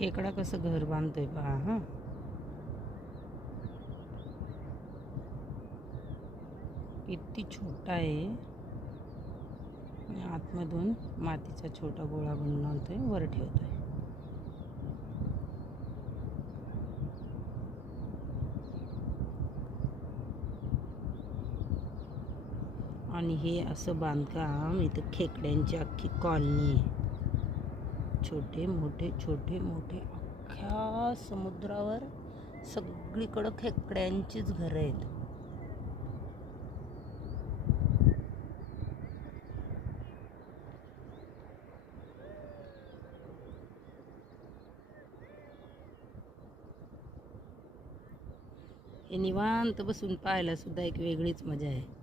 खेकडा कसं घर बांधतोय पहा. हा, किती छोटा आहे. आतमधून मातीचा छोटा गोळा बनवतोय, वर ठेवतोय. आणि हे असं बांधकाम इथं खेकड्यांची अख्खी कॉलनी आहे. छोटे मोठे अख्ख्या समुद्रावर सगळीकडं खेकड्यांचीच घरं आहेत. हे निवांत बसून पाहायला सुद्धा एक वेगळीच मजा आहे.